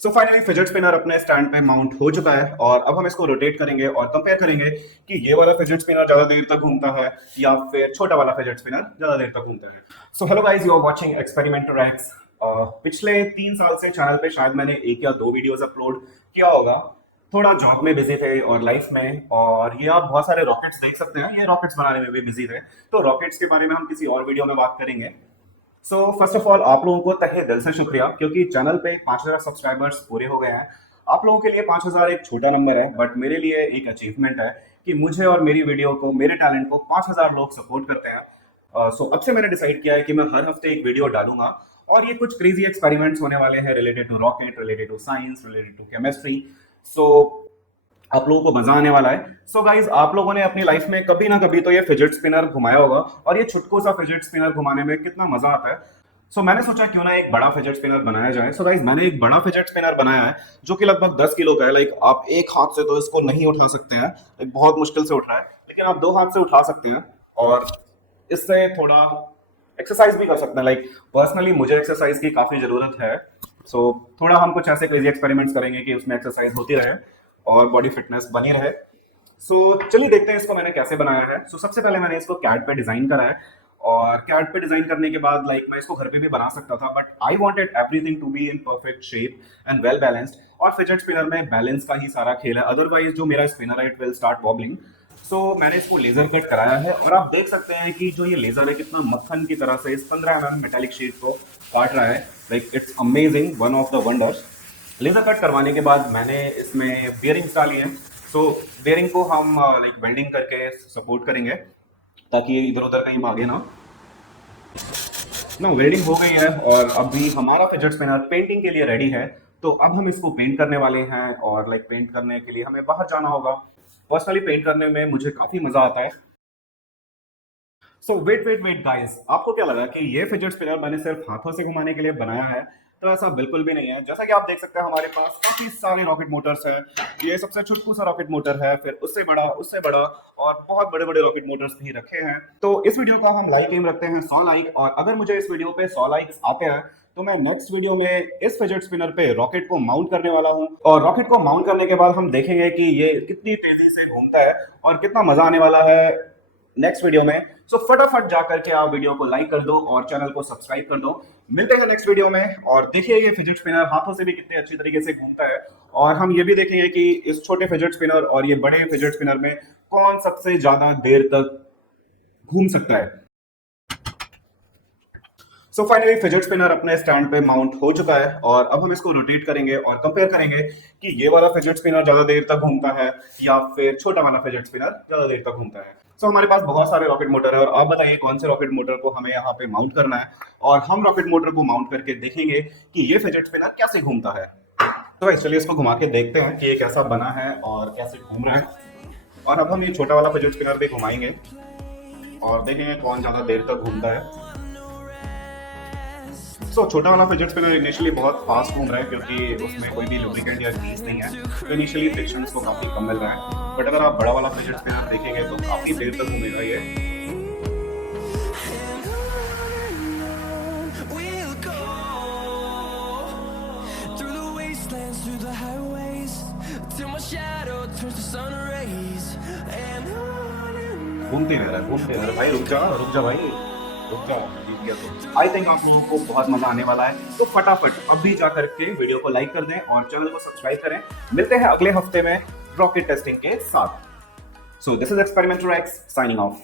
So finally fidget spinner अपने stand पे mount हो चुका है और अब हम इसको रोटेट करेंगे और कंपेयर करेंगे कि ये वाला फिजेट स्पिनर ज्यादा देर तक घूमता है या फिर छोटा वाला फिजेट स्पिनर ज्यादा देर तक घूमता है। So hello guys, you are watching experimenter X. पिछले 3 साल से चैनल पे शायद मैंने एक या दो वीडियोस अपलोड किया होगा। थोड़ा जॉब में बिजी थे और लाइफ में, और ये आप बहुत सारे रॉकेट्स देख सकते हैं, ये रॉकेट्स बनाने में भी बिजी थे। तो रॉकेट्स के बारे में हम किसी और वीडियो में बात करेंगे। सो फर्स्ट ऑफ ऑल आप लोगों को तहे दिल से शुक्रिया, क्योंकि चैनल पे 5,000 सब्सक्राइबर्स पूरे हो गए हैं। आप लोगों के लिए 5,000 एक छोटा नंबर है, बट मेरे लिए एक अचीवमेंट है कि मुझे और मेरी वीडियो को, मेरे टैलेंट को 5,000 लोग सपोर्ट करते हैं। सो अब से मैंने डिसाइड किया है कि मैं हर हफ्ते एक वीडियो डालूंगा और ये कुछ क्रेजी एक्सपेरिमेंट्स होने वाले हैं related to rocket, related to science, related to chemistry. So आप लोगों को मजा आने वाला है। सो गाइज, आप लोगों ने अपनी लाइफ में कभी ना कभी तो ये फिजेट स्पिनर घुमाया होगा, और ये छुटकू सा फिजेट स्पिनर घुमाने में कितना मजा आता है। सो मैंने सोचा क्यों ना एक बड़ा फिजेट स्पिनर बनाया जाए। सो गाइज, मैंने एक बड़ा फिजेट स्पिनर बनाया है जो कि लगभग 10 किलो का है। लाइक आप एक हाथ से तो इसको नहीं उठा सकते हैं, लाइक बहुत मुश्किल से उठ रहा है, लेकिन आप दो हाथ से उठा सकते हैं और इससे थोड़ा एक्सरसाइज भी कर सकते हैं। लाइक पर्सनली मुझे एक्सरसाइज की काफी जरूरत है। सो थोड़ा हम कुछ ऐसे क्रेजी एक्सपेरिमेंट्स करेंगे कि उसमें एक्सरसाइज होती रहे और बॉडी फिटनेस बनी रहे। सो चलिए देखते हैं इसको मैंने कैसे बनाया है। सबसे पहले मैंने इसको कैड पे डिजाइन करा है, और कैड पे डिजाइन करने के बाद लाइक मैं इसको घर पे भी बना सकता था, but I wanted everything to be in perfect shape and well balanced. और फिजेट स्पिनर में बैलेंस का ही सारा खेल है, अदरवाइज जो मेरा स्पिनर है इट विल स्टार्ट वॉबलिंग। मैंने इसको लेजर कट कराया है, और आप देख सकते हैं कि जो ये लेजर है कितना मक्खन की तरह से इस 15 mm मेटालिक शीट को काट रहा है। Like it's amazing, one of the wonders. Laser cut करवाने के बाद मैंने इसमें बियरिंग्स डाली हैं। बियरिंग को हम लाइक वेल्डिंग करके सपोर्ट करेंगे ताकि ये इधर उधर कहीं भागे ना। वेल्डिंग हो गई है और अभी हमारा फिजेट स्पिनर पेंटिंग के लिए रेडी है। तो अब हम इसको पेंट करने वाले हैं, और लाइक पेंट करने के लिए हमें बाहर जाना होगा। पर्सनली पेंट करने में मुझे काफी मजा आता है। वेट वेट वेट गाइस, आपको क्या लगा कि ये फिजेट स्पिनर मैंने सिर्फ हाथों से घुमाने के लिए बनाया है? तो ऐसा बिल्कुल भी नहीं है। जैसा कि आप देख सकते हैं हमारे पास काफी सारे रॉकेट मोटर्स हैं। ये सबसे छुटकू सा रॉकेट मोटर है, फिर उससे बड़ा और बहुत बड़े बड़े रॉकेट मोटर्स भी रखे हैं। तो इस वीडियो को हम लाइक एम रखते हैं 100 लाइक, और अगर मुझे इस वीडियो पे 100 लाइक्स आते हैं तो मैं नेक्स्ट वीडियो में इस फिजेट स्पिनर पे रॉकेट को माउंट करने वाला हूं। और रॉकेट को माउंट करने के बाद हम देखेंगे कि ये कितनी तेजी से घूमता है और कितना मजा आने वाला है नेक्स्ट वीडियो में। फटाफट जाकर के आप वीडियो को लाइक कर दो और चैनल को सब्सक्राइब कर दो। मिलते हैं नेक्स्ट वीडियो में, और देखिए ये फिजेट स्पिनर हाथों से भी कितने अच्छी तरीके से घूमता है। और हम ये भी देखेंगे कि इस छोटे फिजेट स्पिनर और ये बड़े फिजेट स्पिनर में कौन सबसे ज्यादा देर तक घूम सकता है। फाइनली फिजेट स्पिनर अपने स्टैंड पे माउंट हो चुका है, और अब हम इसको रोटेट करेंगे और कंपेयर करेंगे कि ये वाला फिजेट स्पिनर ज्यादा देर तक घूमता है या फिर छोटा वाला फिजेट स्पिनर ज्यादा देर तक घूमता है। हमारे पास बहुत सारे रॉकेट मोटर है, और आप बताइए कौन से रॉकेट मोटर को हमें यहाँ पे माउंट करना है, और हम रॉकेट मोटर को माउंट करके देखेंगे कि ये फिजेट स्पिनर कैसे घूमता है। तो चलिए इसको घुमा के देखते हैं कि ये कैसा बना है और कैसे घूम रहा है। और अब हम ये छोटा वाला फिजेट स्पिनर भी घुमाएंगे और देखेंगे कौन ज्यादा देर तक घूमता है। छोटा वाला फिजेट स्पिनर इनिशियली बहुत फास्ट घूम रहा है, क्योंकि उसमें कोई भी लुब्रिकेंट या ग्रीस नहीं है, तो इनिशियली फ्रिक्शन को काफी कम मिल रहा है। बट अगर आप बड़ा वाला फिजेट स्पिनर देखेंगे तो काफी देर तक घूमेगा ये। घूमते रह भाई, रुक जा भाई, रुक जा, जीत गया तो। आई थिंक आप लोगों को बहुत मजा आने वाला है। तो फटाफट अभी जा करके वीडियो को लाइक कर दें और चैनल को सब्सक्राइब करें। मिलते हैं अगले हफ्ते में रॉकेट टेस्टिंग के साथ। This is experimenter x signing off.